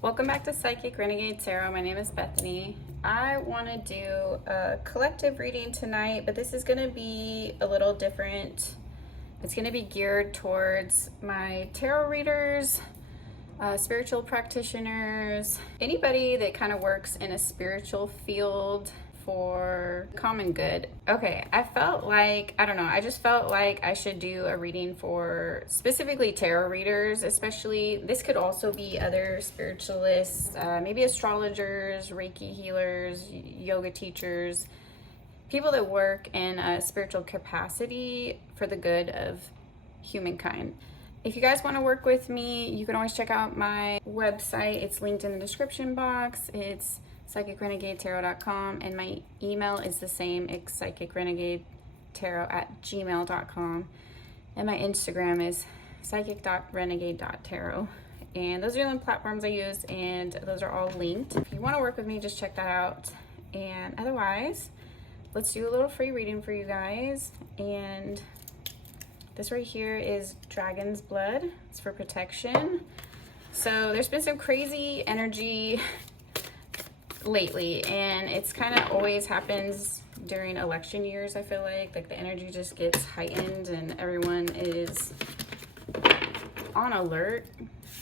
Welcome back to Psychic Renegade Tarot. My name is Bethany. I want to do a collective reading tonight, but this is going to be a little different. It's going to be geared towards my tarot readers, spiritual practitioners, anybody that kind of works in a spiritual field for common good. Okay, I felt like, I don't know, I just felt like I should do a reading for specifically tarot readers, especially. This could also be other spiritualists, maybe astrologers, Reiki healers, yoga teachers, people that work in a spiritual capacity for the good of humankind. If you guys want to work with me, you can always check out my website. It's linked in the description box. It's psychicrenegadetarot.com, and my email is the same. It's psychicrenegadetarot@gmail.com, and my Instagram is psychic.renegade.tarot. And those are the only platforms I use, and those are all linked. If you want to work with me, just check that out. And otherwise, let's do a little free reading for you guys. And this right here is Dragon's Blood. It's for protection. So there's been some crazy energy lately, and it's kind of always happens during election years. I feel like the energy just gets heightened and everyone is on alert,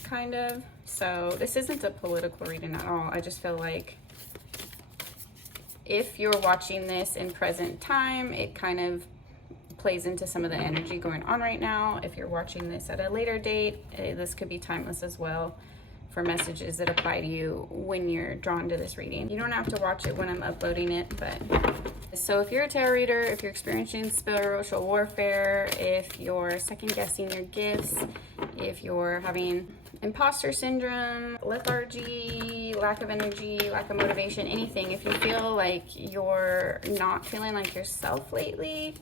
kind of. So this isn't a political reading at all. I just feel like if you're watching this in present time, it kind of plays into some of the energy going on right now. If you're watching this at a later date, this could be timeless as well for messages that apply to you when you're drawn to this reading. You don't have to watch it when I'm uploading it, but so if you're a tarot reader, if you're experiencing spiritual warfare, if you're second guessing your gifts, if you're having imposter syndrome, lethargy, lack of energy, lack of motivation, anything, if you feel like you're not feeling like yourself lately,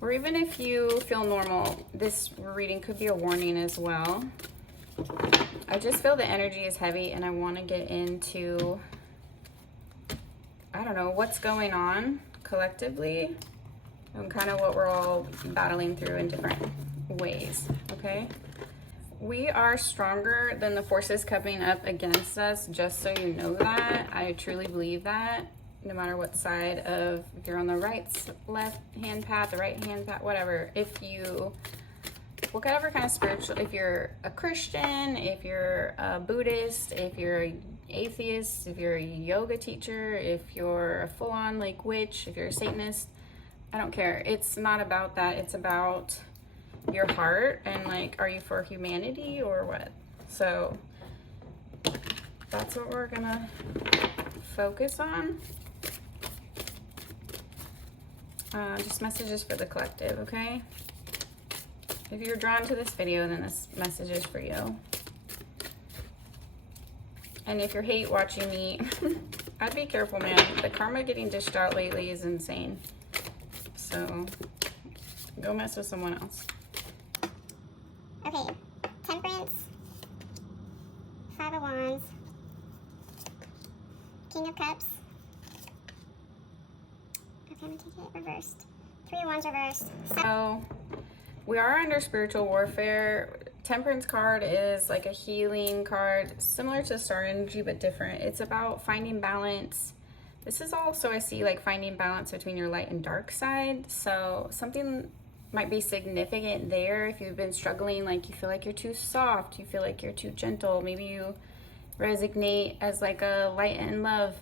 or even if you feel normal, this reading could be a warning as well. I just feel the energy is heavy, and I want to get into, I don't know, what's going on collectively and kind of what we're all battling through in different ways, okay? We are stronger than the forces coming up against us, just so you know that. I truly believe that, no matter what side of, if you're on the left hand path, the right hand path, whatever, if you, whatever kind of spiritual, if you're a Christian, if you're a Buddhist, if you're an atheist, if you're a yoga teacher, if you're a full-on like witch, if you're a Satanist, I don't care. It's not about that. It's about your heart and like, are you for humanity or what? So that's what we're gonna focus on. Just messages for the collective, okay? If you're drawn to this video, then this message is for you. And if you hate watching me, I'd be careful, man. The karma getting dished out lately is insane. So go mess with someone else. Okay, Temperance, Five of Wands, King of Cups. Okay, I'm gonna take it reversed. Three of Wands reversed. So we are under spiritual warfare. Temperance card is like a healing card, similar to star energy, but different. It's about finding balance. This is also, I see, like finding balance between your light and dark side. So something might be significant there. If you've been struggling, like you feel like you're too soft, you feel like you're too gentle, maybe you resonate as like a light and love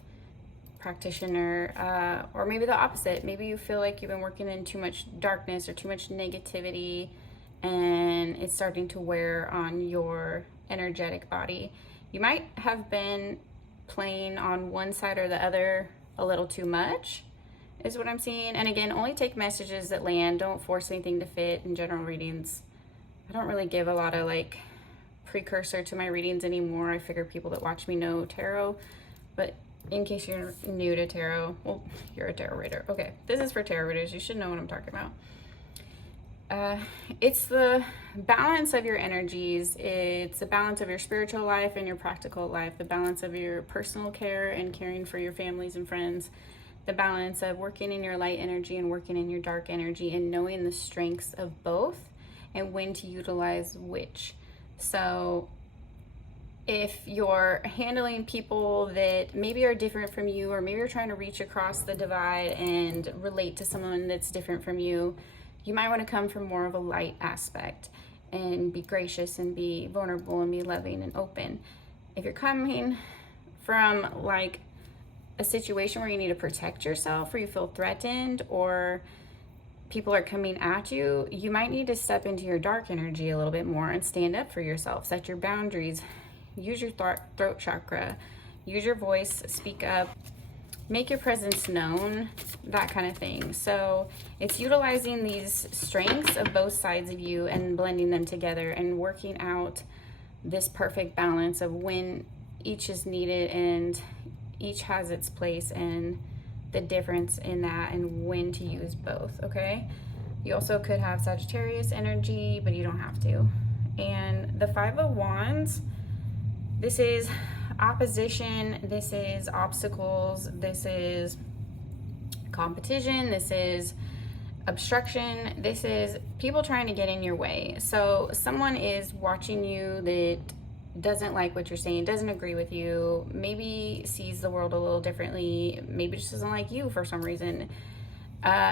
practitioner, or maybe the opposite. Maybe you feel like you've been working in too much darkness or too much negativity, and it's starting to wear on your energetic body. You might have been playing on one side or the other a little too much, is what I'm seeing. And again, only take messages that land. Don't force anything to fit in general readings. I don't really give a lot of like precursor to my readings anymore. I figure people that watch me know tarot, but in case you're new to tarot, well, you're a tarot reader. Okay, this is for tarot readers. You should know what I'm talking about. It's the balance of your energies. It's the balance of your spiritual life and your practical life, the balance of your personal care and caring for your families and friends, the balance of working in your light energy and working in your dark energy, and knowing the strengths of both and when to utilize which. So if you're handling people that maybe are different from you, or maybe you're trying to reach across the divide and relate to someone that's different from you, you might want to come from more of a light aspect and be gracious and be vulnerable and be loving and open. If you're coming from like a situation where you need to protect yourself, or you feel threatened, or people are coming at you, you might need to step into your dark energy a little bit more and stand up for yourself, set your boundaries, use your throat chakra, use your voice, speak up, make your presence known, that kind of thing. So it's utilizing these strengths of both sides of you and blending them together and working out this perfect balance of when each is needed and each has its place, and the difference in that and when to use both, okay? You also could have Sagittarius energy, but you don't have to. And the Five of Wands, this is opposition, this is obstacles, this is competition, this is obstruction, this is people trying to get in your way. So someone is watching you that doesn't like what you're saying, doesn't agree with you, maybe sees the world a little differently, maybe just doesn't like you for some reason.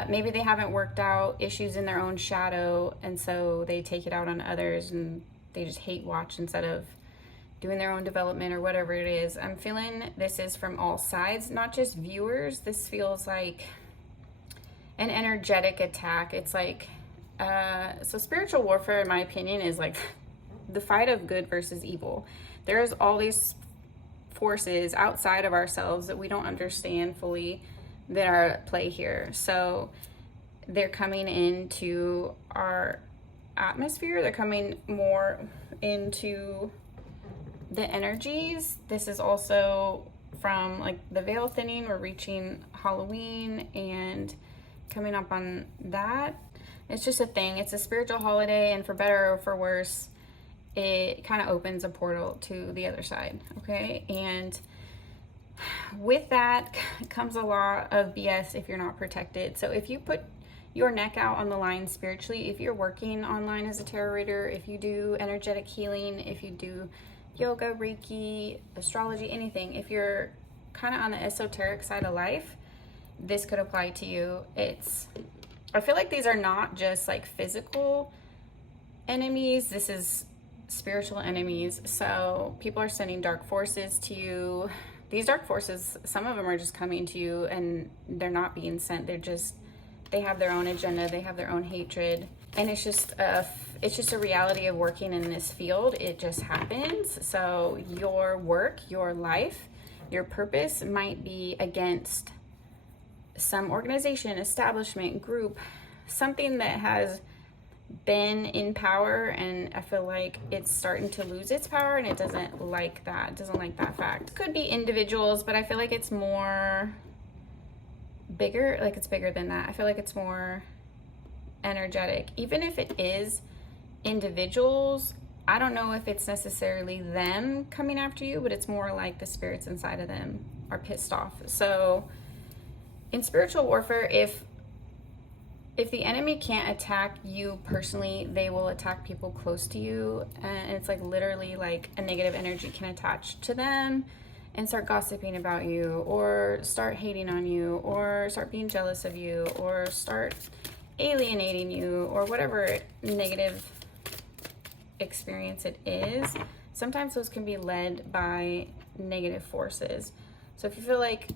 Maybe they haven't worked out issues in their own shadow, and so they take it out on others and they just hate watch instead of doing their own development or whatever it is. I'm feeling this is from all sides, not just viewers. This feels like an energetic attack. It's like, so spiritual warfare, in my opinion, is like the fight of good versus evil. There's all these forces outside of ourselves that we don't understand fully that are at play here. So they're coming into our atmosphere. They're coming more into the energies. This is also from like the veil thinning. We're reaching Halloween and coming up on that. It's just a thing. It's a spiritual holiday, and for better or for worse, it kind of opens a portal to the other side, okay? And with that comes a lot of BS if you're not protected. So if you put your neck out on the line spiritually, if you're working online as a tarot reader, if you do energetic healing, if you do yoga, Reiki, astrology, anything, if you're kind of on the esoteric side of life, this could apply to you. I feel like these are not just like physical enemies. This is spiritual enemies. So people are sending dark forces to you. These dark forces, some of them are just coming to you and they're not being sent. They have their own agenda. They have their own hatred. And it's just a reality of working in this field. It just happens. So your work, your life, your purpose might be against some organization, establishment, group, something that has been in power, and I feel like it's starting to lose its power, and it doesn't like that. It doesn't like that fact. Could be individuals, but I feel like it's more bigger, like it's bigger than that. I feel like it's more energetic. Even if it is individuals, I don't know if it's necessarily them coming after you, but it's more like the spirits inside of them are pissed off. So in spiritual warfare, if the enemy can't attack you personally, they will attack people close to you. And it's like literally like a negative energy can attach to them and start gossiping about you, or start hating on you, or start being jealous of you, or start alienating you, or whatever negative experience it is. Sometimes those can be led by negative forces. So if you feel like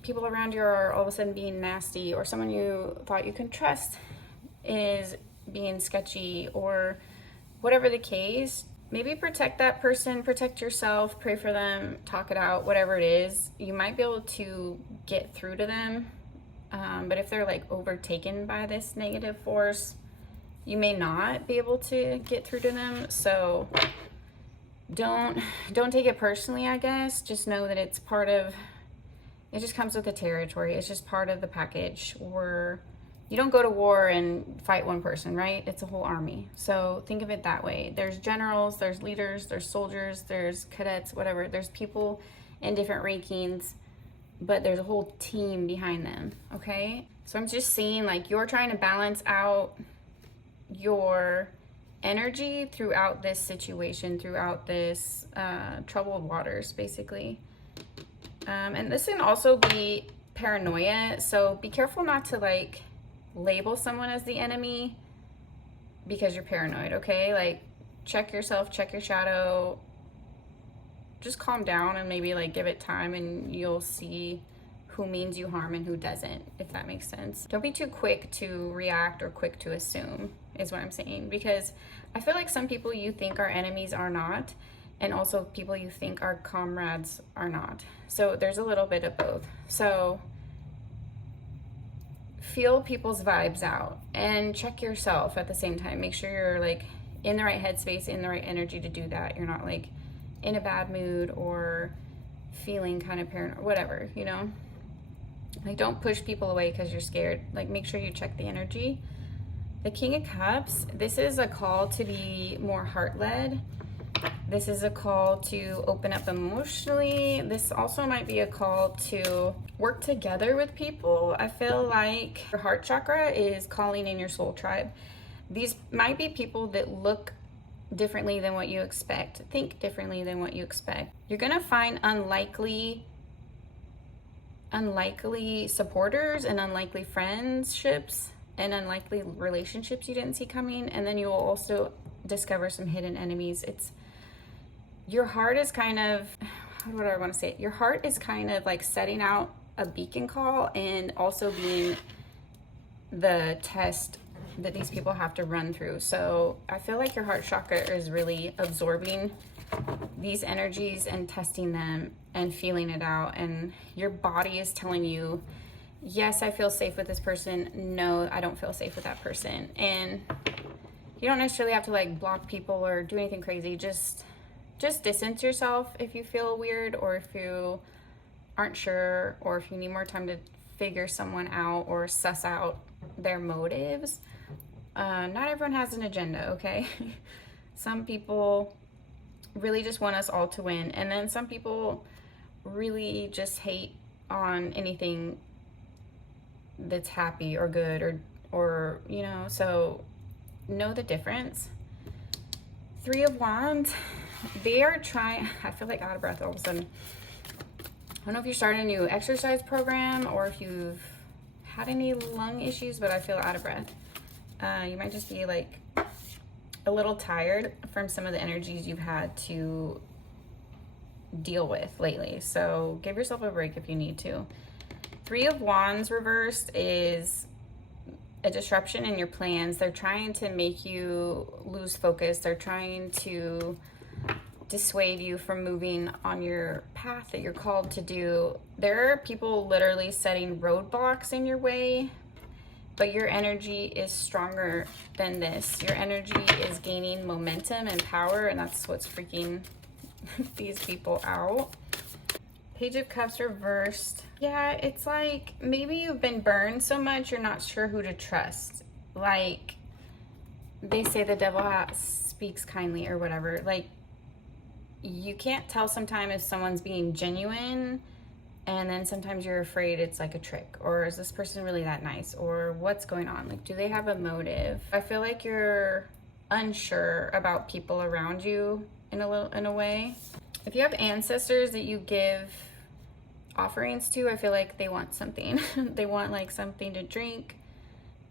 people around you are all of a sudden being nasty, or someone you thought you can trust is being sketchy, or whatever the case, maybe protect that person, protect yourself, pray for them, talk it out, whatever it is. You might be able to get through to them, but if they're like overtaken by this negative force, you may not be able to get through to them. So don't take it personally, I guess. Just know that it's part of, it just comes with the territory. It's just part of the package. You don't go to war and fight one person, right? It's a whole army. So think of it that way. There's generals, there's leaders, there's soldiers, there's cadets, whatever. There's people in different rankings, but there's a whole team behind them, okay? So I'm just seeing like you're trying to balance out your energy throughout this situation, throughout this troubled waters, basically. And this can also be paranoia, so be careful not to like label someone as the enemy because you're paranoid, okay? Like, check yourself, check your shadow, just calm down and maybe like give it time, and you'll see who means you harm and who doesn't, if that makes sense. Don't be too quick to react or quick to assume, is what I'm saying, because I feel like some people you think are enemies are not, and also people you think are comrades are not. So there's a little bit of both. So feel people's vibes out and check yourself at the same time. Make sure you're like in the right headspace, in the right energy to do that. You're not like in a bad mood or feeling kind of paranoid, whatever, you know? Like, don't push people away because you're scared. Like, make sure you check the energy. The King of Cups, this is a call to be more heart-led. This is a call to open up emotionally. This also might be a call to work together with people. I feel like your heart chakra is calling in your soul tribe. These might be people that look differently than what you expect, think differently than what you expect. You're gonna find unlikely supporters and unlikely friendships and unlikely relationships you didn't see coming, and then you will also discover some hidden enemies. It's your heart is kind of, how do I want to say it? Your heart is kind of like setting out a beacon call and also being the test that these people have to run through. So I feel like your heart chakra is really absorbing these energies and testing them and feeling it out, and your body is telling you, yes, I feel safe with this person, no, I don't feel safe with that person. And you don't necessarily have to like block people or do anything crazy. Just distance yourself if you feel weird, or if you aren't sure, or if you need more time to figure someone out or suss out their motives. Not everyone has an agenda, okay? Some people really just want us all to win, and then some people really just hate on anything that's happy or good or you know, so know the difference. Three of Wands, they are trying, I feel like out of breath all of a sudden. I don't know if you're starting a new exercise program or if you've had any lung issues, but I feel out of breath. You might just be like a little tired from some of the energies you've had to deal with lately. So give yourself a break if you need to. Three of Wands reversed is a disruption in your plans. They're trying to make you lose focus. They're trying to dissuade you from moving on your path that you're called to do. There are people literally setting roadblocks in your way, but your energy is stronger than this. Your energy is gaining momentum and power, and that's what's freaking these people out. Page of Cups reversed. Yeah, it's like maybe you've been burned so much you're not sure who to trust. Like they say the devil speaks kindly or whatever. Like you can't tell sometimes if someone's being genuine, and then sometimes you're afraid it's like a trick, or is this person really that nice, or what's going on? Like, do they have a motive? I feel like you're unsure about people around you in a way. If you have ancestors that you give offerings to, I feel like they want something. They want like something to drink.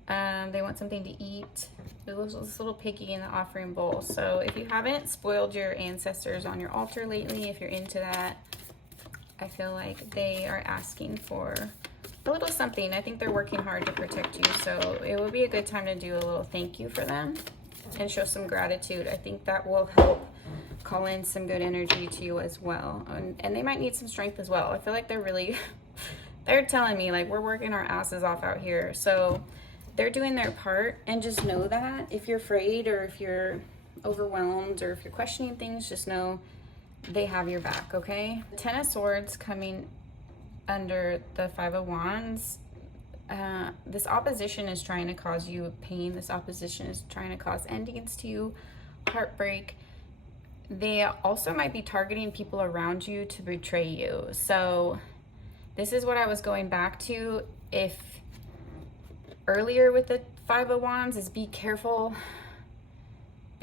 They want something to eat. There's this little piggy in the offering bowl. So if you haven't spoiled your ancestors on your altar lately, if you're into that, I feel like they are asking for a little something. I think they're working hard to protect you. So it would be a good time to do a little thank you for them and show some gratitude. I think that will help call in some good energy to you as well. And they might need some strength as well. I feel like they're really, they're telling me like we're working our asses off out here. So they're doing their part, and just know that if you're afraid or if you're overwhelmed or if you're questioning things, just know they have your back, okay? The Ten of Swords coming under the Five of Wands. This opposition is trying to cause you pain. This opposition is trying to cause endings to you, heartbreak. They also might be targeting people around you to betray you. So this is what I was going back to. If earlier with the Five of Wands is be careful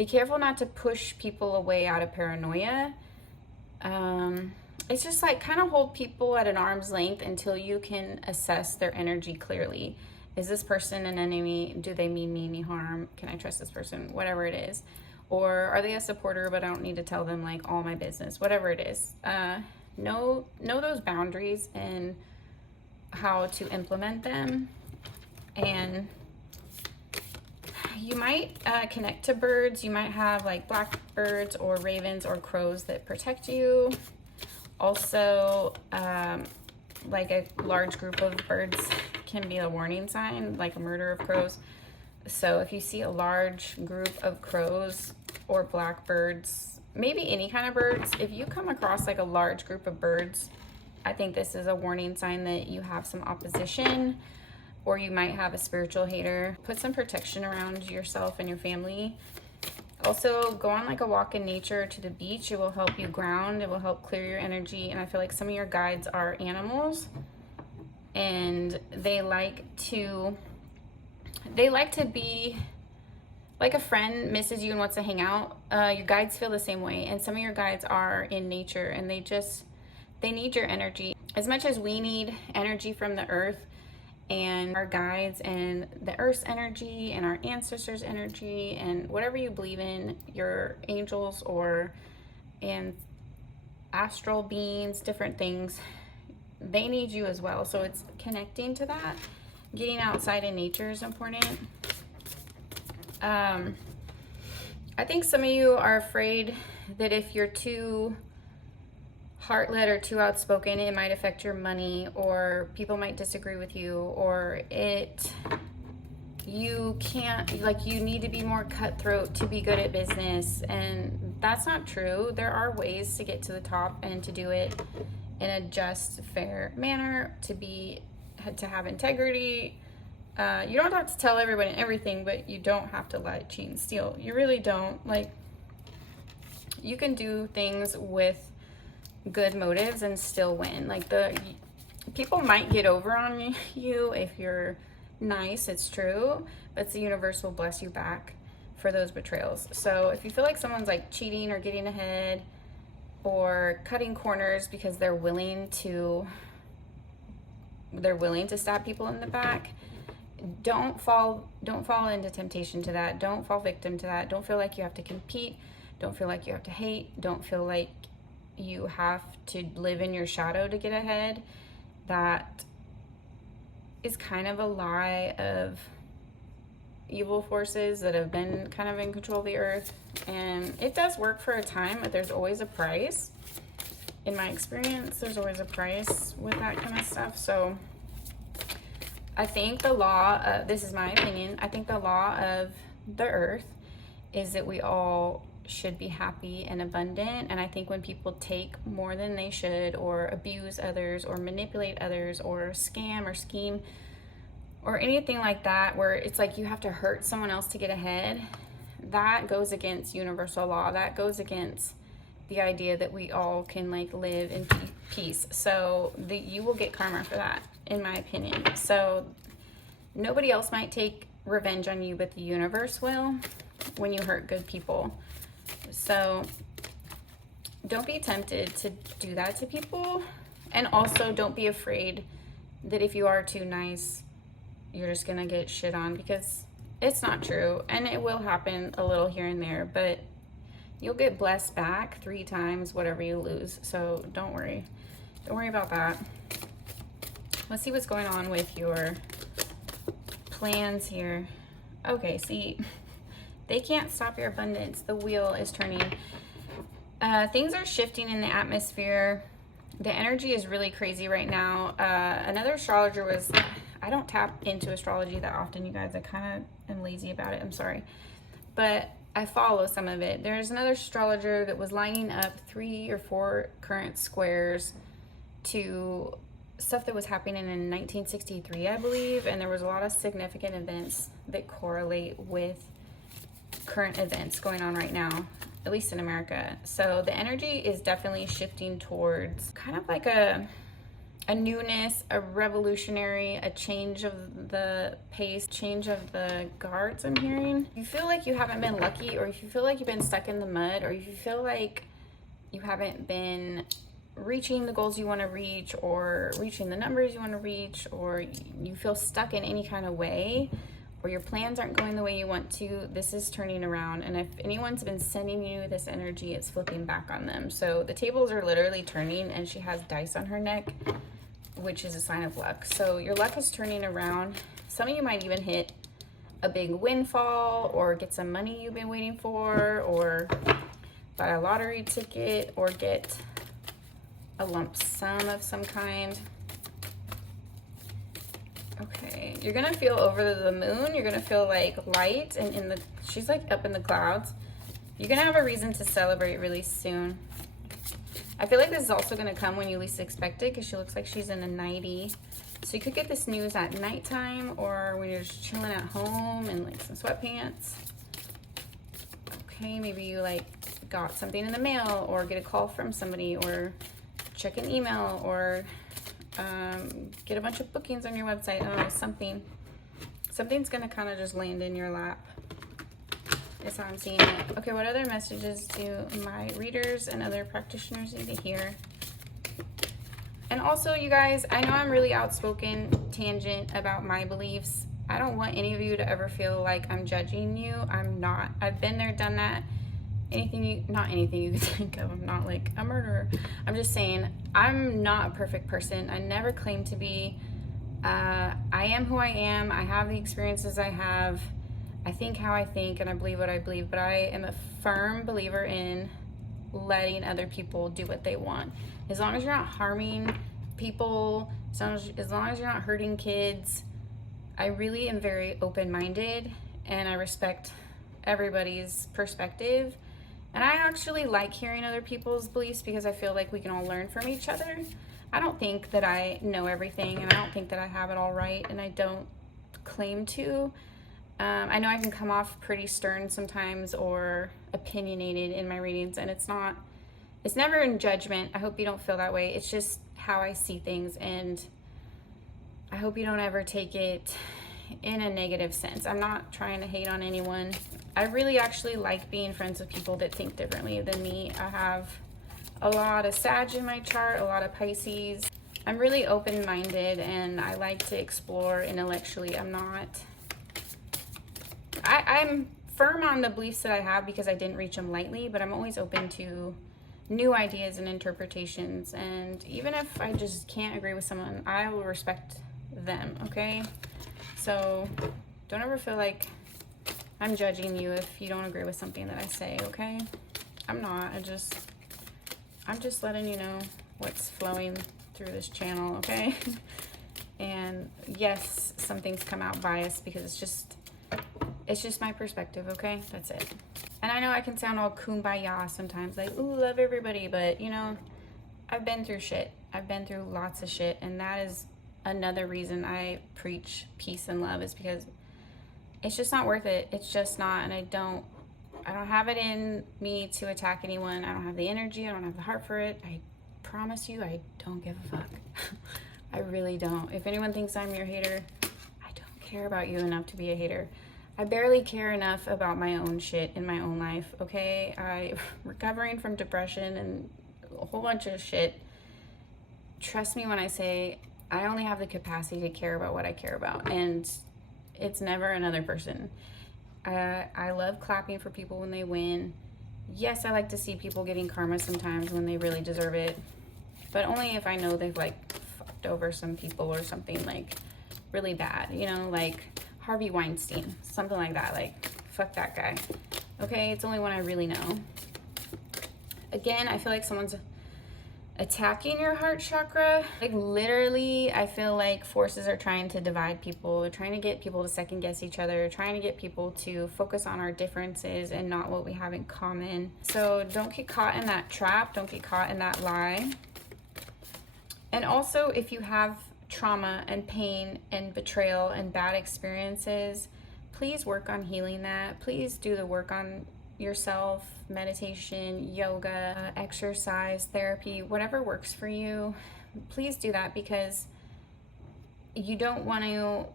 Be careful not to push people away out of paranoia. It's just like kind of hold people at an arm's length until you can assess their energy clearly. Is this person an enemy? Do they mean me any harm? Can I trust this person? Whatever it is. Or are they a supporter, but I don't need to tell them like all my business? Whatever it is. Know those boundaries and how to implement them. And you might connect to birds. You might have like blackbirds or ravens or crows that protect you. Also, like a large group of birds can be a warning sign, like a murder of crows. So if you see a large group of crows or blackbirds, maybe any kind of birds, if you come across like a large group of birds, I think this is a warning sign that you have some opposition, or you might have a spiritual hater. Put some protection around yourself and your family. Also, go on like a walk in nature to the beach. It will help you ground. It will help clear your energy. And I feel like some of your guides are animals, and they like to be like a friend misses you and wants to hang out. Your guides feel the same way. And some of your guides are in nature, and they need your energy. As much as we need energy from the earth, and our guides and the earth's energy and our ancestors' energy and whatever you believe in, your angels and astral beings, different things, they need you as well. So it's connecting to that. Getting outside in nature is important. I think some of you are afraid that if you're too heart-led or too outspoken, it might affect your money, or people might disagree with you, or you can't, like, you need to be more cutthroat to be good at business. And that's not true. There are ways to get to the top and to do it in a just, fair manner, to have integrity. You don't have to tell everybody everything, but you don't have to lie, cheat, and steal. You really don't. Like, you can do things with good motives and still win. Like, people might get over on you if you're nice, it's true, but the universe will bless you back for those betrayals. So if you feel like someone's like cheating or getting ahead or cutting corners because they're willing to stab people in the back, don't fall into temptation to that. Don't fall victim to that. Don't feel like you have to compete. Don't feel like you have to hate. Don't feel like you have to live in your shadow to get ahead. That is kind of a lie of evil forces that have been kind of in control of the earth. And it does work for a time, but there's always a price. In my experience, there's always a price with that kind of stuff. So I think the law, this is my opinion, I think the law of the earth is that we all should be happy and abundant. And I think when people take more than they should, or abuse others, or manipulate others, or scam or scheme, or anything like that, where it's like you have to hurt someone else to get ahead, that goes against universal law. That goes against the idea that we all can like live in peace. So you will get karma for that, in my opinion. So nobody else might take revenge on you, but the universe will when you hurt good people. So don't be tempted to do that to people. And also don't be afraid that if you are too nice, you're just gonna get shit on, because it's not true. And it will happen a little here and there, but you'll get blessed back 3 times whatever you lose. So don't worry about that. Let's see what's going on with your plans here. Okay, see, they can't stop your abundance. The wheel is turning. Things are shifting in the atmosphere. The energy is really crazy right now. Another astrologer was, I don't tap into astrology that often, you guys. I kind of am lazy about it. I'm sorry. But I follow some of it. There's another astrologer that was lining up 3 or 4 current squares to stuff that was happening in 1963, I believe. And there was a lot of significant events that correlate with current events going on right now, at least in America. So the energy is definitely shifting towards kind of like a a newness, a revolutionary, a change of the pace, change of the guards I'm hearing. If you feel like you haven't been lucky, or if you feel like you've been stuck in the mud, or if you feel like you haven't been reaching the goals you want to reach, or reaching the numbers you want to reach, or you feel stuck in any kind of way, or your plans aren't going the way you want to, this is turning around. And if anyone's been sending you this energy, it's flipping back on them. So the tables are literally turning, and she has dice on her neck, which is a sign of luck. So your luck is turning around. Some of you might even hit a big windfall, or get some money you've been waiting for, or buy a lottery ticket, or get a lump sum of some kind. Okay, you're gonna feel over the moon. You're gonna feel like light, and she's like up in the clouds. You're gonna have a reason to celebrate really soon. I feel like this is also gonna come when you least expect it, because she looks like she's in a nightie. So you could get this news at nighttime, or when you're just chilling at home in like some sweatpants. Okay, maybe you like got something in the mail, or get a call from somebody, or check an email, or get a bunch of bookings on your website. I don't know, something's gonna kind of just land in your lap. That's how I'm seeing it. Okay, what other messages do my readers and other practitioners need to hear? And also, you guys, I know I'm really outspoken, tangent about my beliefs. I don't want any of you to ever feel like I'm judging you. I'm not. I've been there, done that. Not anything you can think of. I'm not like a murderer. I'm just saying, I'm not a perfect person. I never claim to be. I am who I am. I have the experiences I have. I think how I think, and I believe what I believe. But I am a firm believer in letting other people do what they want. As long as you're not harming people, as long as you're not hurting kids, I really am very open-minded, and I respect everybody's perspective. And I actually like hearing other people's beliefs, because I feel like we can all learn from each other. I don't think that I know everything, and I don't think that I have it all right, and I don't claim to. I know I can come off pretty stern sometimes, or opinionated in my readings, and it's never in judgment. I hope you don't feel that way. It's just how I see things, and I hope you don't ever take it in a negative sense. I'm not trying to hate on anyone. I really actually like being friends with people that think differently than me. I have a lot of Sag in my chart, a lot of Pisces. I'm really open-minded, and I like to explore intellectually. I'm firm on the beliefs that I have, because I didn't reach them lightly, but I'm always open to new ideas and interpretations. And even if I just can't agree with someone, I will respect them, okay? So don't ever feel like I'm judging you if you don't agree with something that I say, okay? I'm not. I'm just letting you know what's flowing through this channel, okay? And yes, some things come out biased, because it's just my perspective, okay? That's it. And I know I can sound all kumbaya sometimes, like, ooh, love everybody, but you know, I've been through shit. I've been through lots of shit, and that is another reason I preach peace and love, is because it's just not worth it. It's just not, and I don't have it in me to attack anyone. I don't have the energy. I don't have the heart for it. I promise you, I don't give a fuck. I really don't. If anyone thinks I'm your hater, I don't care about you enough to be a hater. I barely care enough about my own shit in my own life, okay? I'm recovering from depression and a whole bunch of shit. Trust me when I say I only have the capacity to care about what I care about, and it's never another person. I love clapping for people when they win. Yes, I like to see people getting karma sometimes when they really deserve it, but only if I know they've like fucked over some people or something like really bad, you know, like Harvey Weinstein, something like that. Like, fuck that guy. Okay, it's only when I really know. Again, I feel like someone's attacking your heart chakra. Like, literally, I feel like forces are trying to divide people. They're trying to get people to second guess each other, trying to get people to focus on our differences and not what we have in common. So don't get caught in that trap. Don't get caught in that lie. And also, if you have trauma and pain and betrayal and bad experiences, please work on healing that. Please do the work on yourself, meditation, yoga, exercise, therapy, whatever works for you, please do that, because you don't want to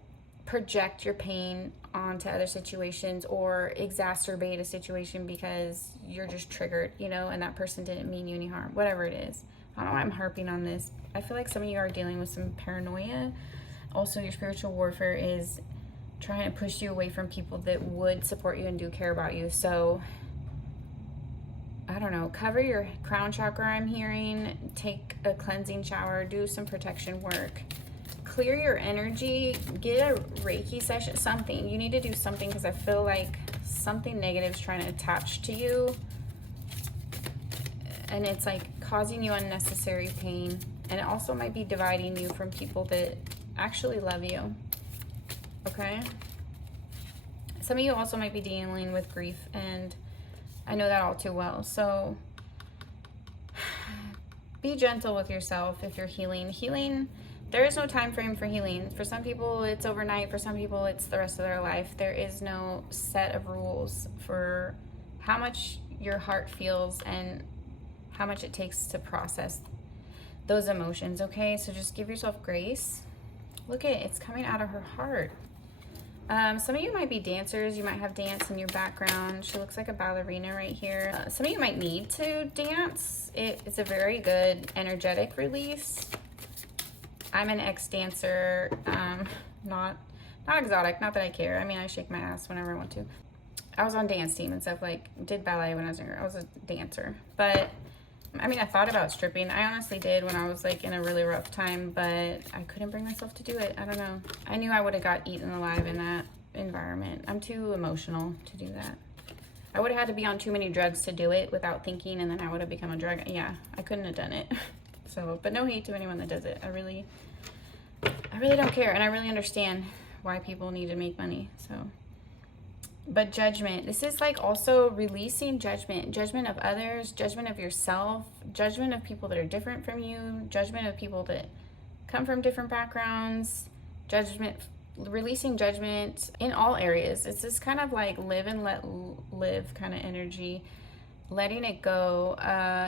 project your pain onto other situations or exacerbate a situation because you're just triggered, you know, and that person didn't mean you any harm, whatever it is. I don't know why I'm harping on this. I feel like some of you are dealing with some paranoia. Also, your spiritual warfare is trying to push you away from people that would support you and do care about you. So I don't know, cover your crown chakra, I'm hearing, take a cleansing shower, do some protection work, clear your energy, get a Reiki session, something. You need to do something, because I feel like something negative is trying to attach to you, and it's like causing you unnecessary pain, and it also might be dividing you from people that actually love you. Okay? Some of you also might be dealing with grief, and I know that all too well. So be gentle with yourself if you're healing. Healing, there is no time frame for healing. For some people, it's overnight. For some people, it's the rest of their life. There is no set of rules for how much your heart feels and how much it takes to process those emotions, okay? So just give yourself grace. Look at it, it's coming out of her heart. Some of you might be dancers. You might have dance in your background. She looks like a ballerina right here. Some of you might need to dance. It's a very good energetic release. I'm an ex-dancer, not exotic, not that I care. I mean, I shake my ass whenever I want to. I was on dance team and stuff, like did ballet when I was younger. I was a dancer, but I mean, I thought about stripping. I honestly did when I was like in a really rough time, but I couldn't bring myself to do it. I don't know. I knew I would have got eaten alive in that environment. I'm too emotional to do that. I would have had to be on too many drugs to do it without thinking, and then I would have become a drug. Yeah, I couldn't have done it. So, but no hate to anyone that does it. I really don't care, and I really understand why people need to make money. So, but judgment, this is like also releasing judgment of others, judgment of yourself, judgment of people that are different from you, judgment of people that come from different backgrounds, releasing judgment in all areas. It's this kind of like live and let live kind of energy, letting it go.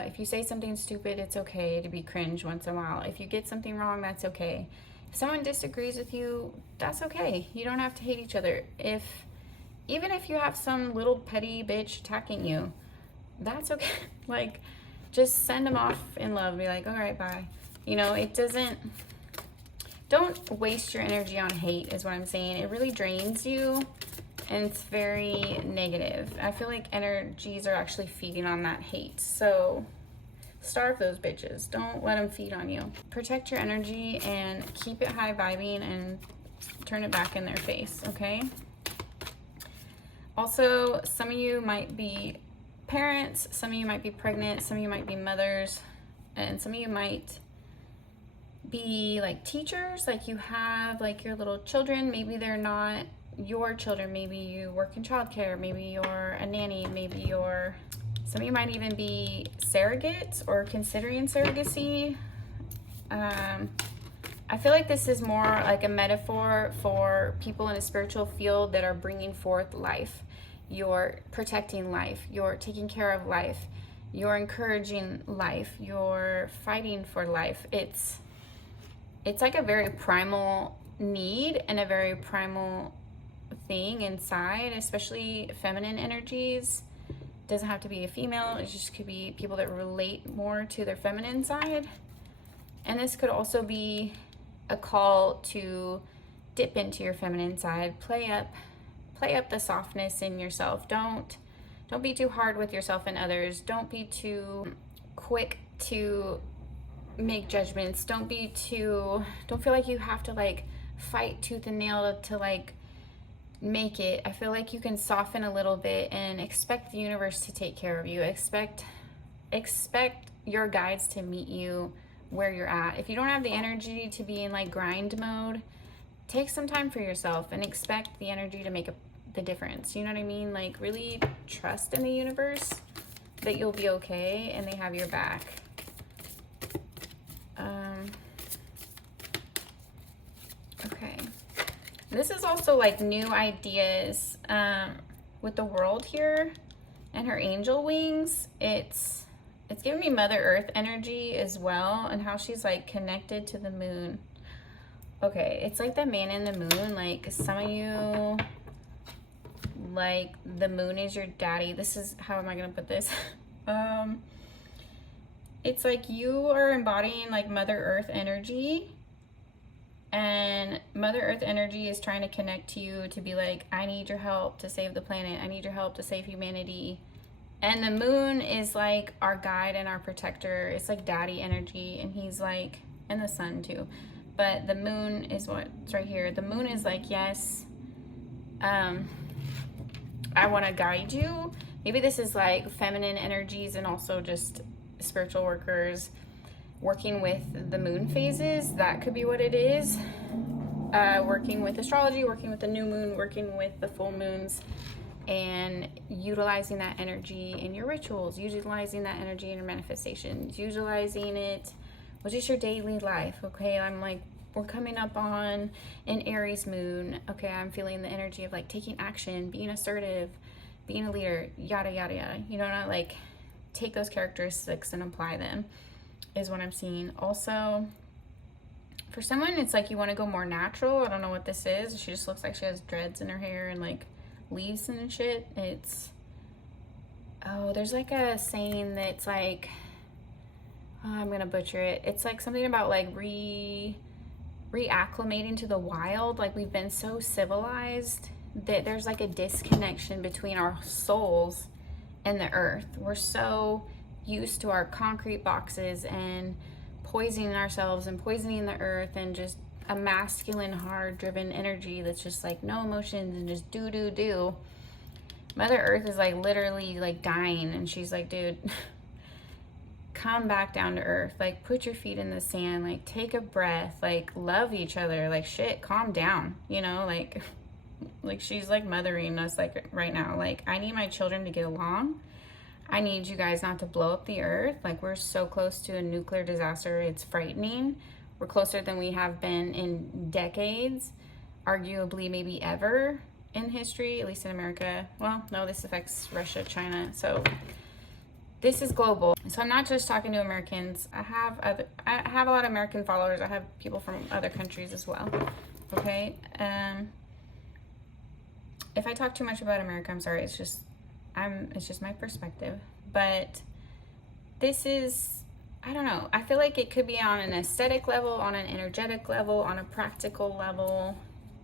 If you say something stupid, it's okay to be cringe once in a while. If you get something wrong, that's okay. If someone disagrees with you, that's okay. You don't have to hate each other. Even if you have some little petty bitch attacking you, that's okay. Like, just send them off in love. Be like, all right, bye. You know, don't waste your energy on hate is what I'm saying. It really drains you, and it's very negative. I feel like energies are actually feeding on that hate. So starve those bitches. Don't let them feed on you. Protect your energy and keep it high vibing and turn it back in their face, okay? Also, some of you might be parents, some of you might be pregnant, some of you might be mothers, and some of you might be like teachers, like you have like your little children. Maybe they're not your children. Maybe you work in childcare. Maybe you're a nanny. Maybe some of you might even be surrogates or considering surrogacy. I feel like this is more like a metaphor for people in a spiritual field that are bringing forth life. You're protecting life. You're taking care of life. You're encouraging life. You're fighting for life. It's like a very primal need and a very primal thing inside, especially feminine energies. It doesn't have to be a female. It just could be people that relate more to their feminine side. And this could also be a call to dip into your feminine side. Play up the softness in yourself. Don't be too hard with yourself and others. Don't be too quick to make judgments. Don't feel like you have to like fight tooth and nail to like make it. I feel like you can soften a little bit and expect the universe to take care of you. Expect your guides to meet you where you're at. If you don't have the energy to be in like grind mode, take some time for yourself and expect the energy to make the difference. You know what I mean? Like, really trust in the universe that you'll be okay and they have your back. Okay. This is also like new ideas with the world here and her angel wings, it's giving me Mother Earth energy as well, and how she's like connected to the moon. Okay, it's like the man in the moon. Like some of you, like the moon is your daddy. This is, how am I gonna put this? It's like you are embodying like Mother Earth energy, and Mother Earth energy is trying to connect to you to be like, I need your help to save the planet. I need your help to save humanity. And the moon is like our guide and our protector. It's like daddy energy, and he's like, and the sun too. But the moon is what's right here. The moon is like, yes, I want to guide you. Maybe this is like feminine energies, and also just spiritual workers working with the moon phases. That could be what it is. Working with astrology, working with the new moon, working with the full moons, and utilizing that energy in your rituals, utilizing that energy in your manifestations, utilizing it with just your daily life. Okay, I'm like, we're coming up on an Aries moon. Okay, I'm feeling the energy of like taking action, being assertive, being a leader, yada yada yada. You know, not like take those characteristics and apply them, is what I'm seeing. Also, for someone, it's like you want to go more natural. I don't know what this is. She just looks like she has dreads in her hair and like leaves and shit. It's, oh, there's like a saying that's like, oh, I'm gonna butcher it. It's like something about like reacclimating to the wild. Like we've been so civilized that there's like a disconnection between our souls and the earth. We're so used to our concrete boxes and poisoning ourselves and poisoning the earth, and just a masculine, hard driven energy that's just like no emotions and just do. Mother Earth is like literally like dying, and she's like, dude, come back down to earth. Like put your feet in the sand, like take a breath, like love each other, like shit, calm down, you know, like she's like mothering us like right now. Like I need my children to get along. I need you guys not to blow up the earth. Like we're so close to a nuclear disaster, it's frightening. We're closer than we have been in decades, arguably maybe ever in history, at least in America. Well, no, this affects Russia, China. So this is global. So I'm not just talking to Americans. I have a lot of American followers. I have people from other countries as well. Okay. If I talk too much about America, I'm sorry. It's just my perspective. But this is, I don't know. I feel like it could be on an aesthetic level, on an energetic level, on a practical level,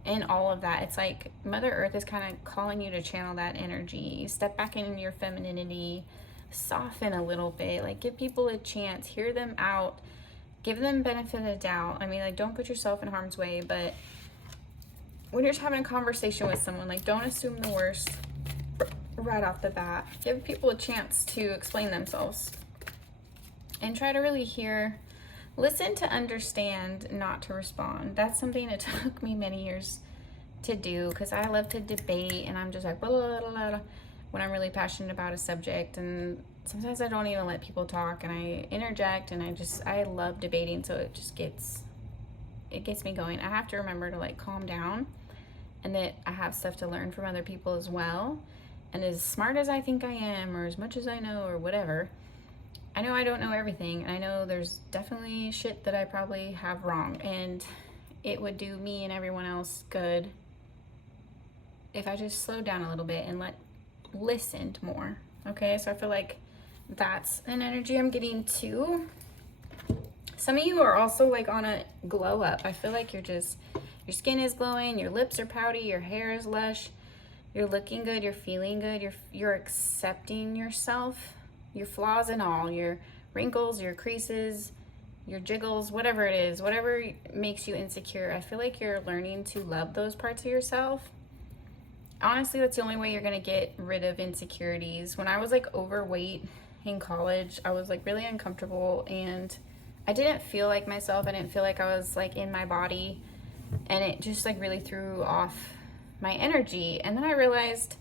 and all of that. It's like Mother Earth is kind of calling you to channel that energy. Step back into your femininity, soften a little bit, like give people a chance, hear them out, give them benefit of the doubt. I mean, like don't put yourself in harm's way, but when you're just having a conversation with someone, like don't assume the worst right off the bat. Give people a chance to explain themselves. And try to really hear, listen to understand, not to respond. That's something that took me many years to do, because I love to debate, and I'm just like blah, blah, blah, blah, when I'm really passionate about a subject. And sometimes I don't even let people talk, and I interject, and I love debating, so it gets me going. I have to remember to like calm down, and that I have stuff to learn from other people as well. And as smart as I think I am, or as much as I know, or whatever, I know I don't know everything, and I know there's definitely shit that I probably have wrong, and it would do me and everyone else good if I just slowed down a little bit and listened more. Okay, so I feel like that's an energy I'm getting too. Some of you are also like on a glow up. I feel like your skin is glowing, your lips are pouty, your hair is lush, you're looking good, you're feeling good, you're accepting yourself, your flaws and all, your wrinkles, your creases, your jiggles, whatever it is, whatever makes you insecure. I feel like you're learning to love those parts of yourself. Honestly, that's the only way you're gonna get rid of insecurities. When I was like overweight in college, I was like really uncomfortable, and I didn't feel like myself. I didn't feel like I was like in my body, and it just like really threw off my energy. And then I realized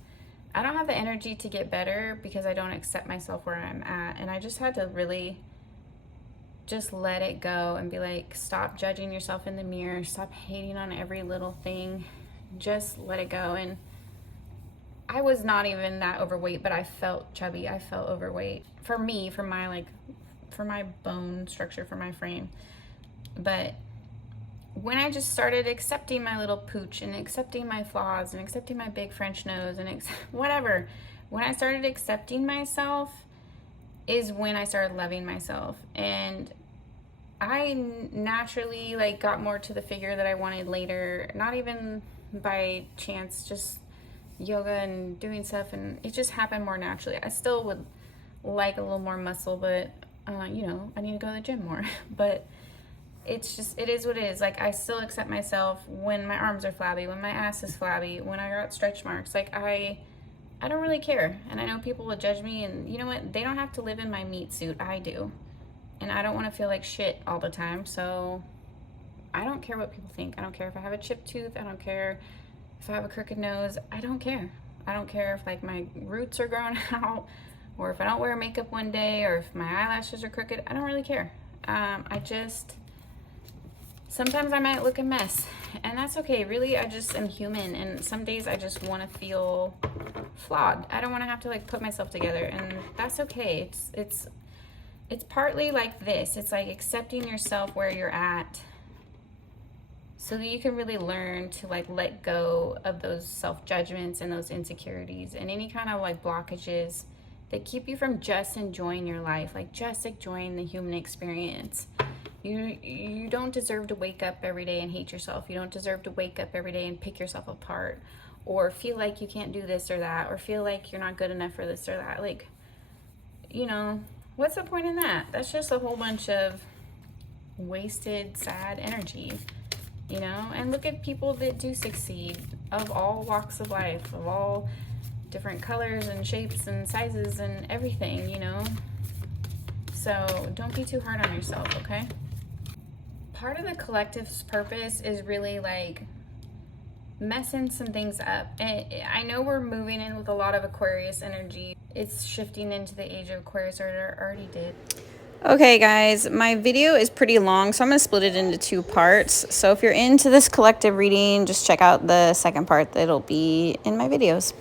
I don't have the energy to get better because I don't accept myself where I'm at. And I just had to really just let it go and be like, stop judging yourself in the mirror, stop hating on every little thing, just let it go. And I was not even that overweight, but I felt chubby. I felt overweight for me, for my bone structure, for my frame. But when I just started accepting my little pooch and accepting my flaws and accepting my big French nose and whatever, when I started accepting myself is when I started loving myself. And I naturally like got more to the figure that I wanted later, not even by chance, just yoga and doing stuff, and it just happened more naturally. I still would like a little more muscle, but you know, I need to go to the gym more. But it's just, it is what it is. Like, I still accept myself when my arms are flabby, when my ass is flabby, when I got stretch marks. Like, I don't really care. And I know people will judge me, and you know what? They don't have to live in my meat suit. I do. And I don't want to feel like shit all the time. So I don't care what people think. I don't care if I have a chipped tooth. I don't care if I have a crooked nose. I don't care. I don't care if like my roots are growing out, or if I don't wear makeup one day, or if my eyelashes are crooked. I don't really care. I just, sometimes I might look a mess, and that's okay. Really, I just am human, and some days I just want to feel flawed. I don't want to have to like put myself together, and that's okay. It's partly like this. It's like accepting yourself where you're at, so that you can really learn to like let go of those self-judgments and those insecurities and any kind of like blockages that keep you from just enjoying your life, like just enjoying the human experience. You don't deserve to wake up every day and hate yourself. You don't deserve to wake up every day and pick yourself apart, or feel like you can't do this or that, or feel like you're not good enough for this or that. Like, you know, what's the point in that? That's just a whole bunch of wasted, sad energy, you know? And look at people that do succeed, of all walks of life, of all different colors and shapes and sizes and everything, you know? So don't be too hard on yourself, okay? Part of the collective's purpose is really like messing some things up. And I know we're moving in with a lot of Aquarius energy. It's shifting into the age of Aquarius, or it already did. Okay guys, my video is pretty long, so I'm going to split it into 2 parts. So if you're into this collective reading, just check out the second part that'll be in my videos.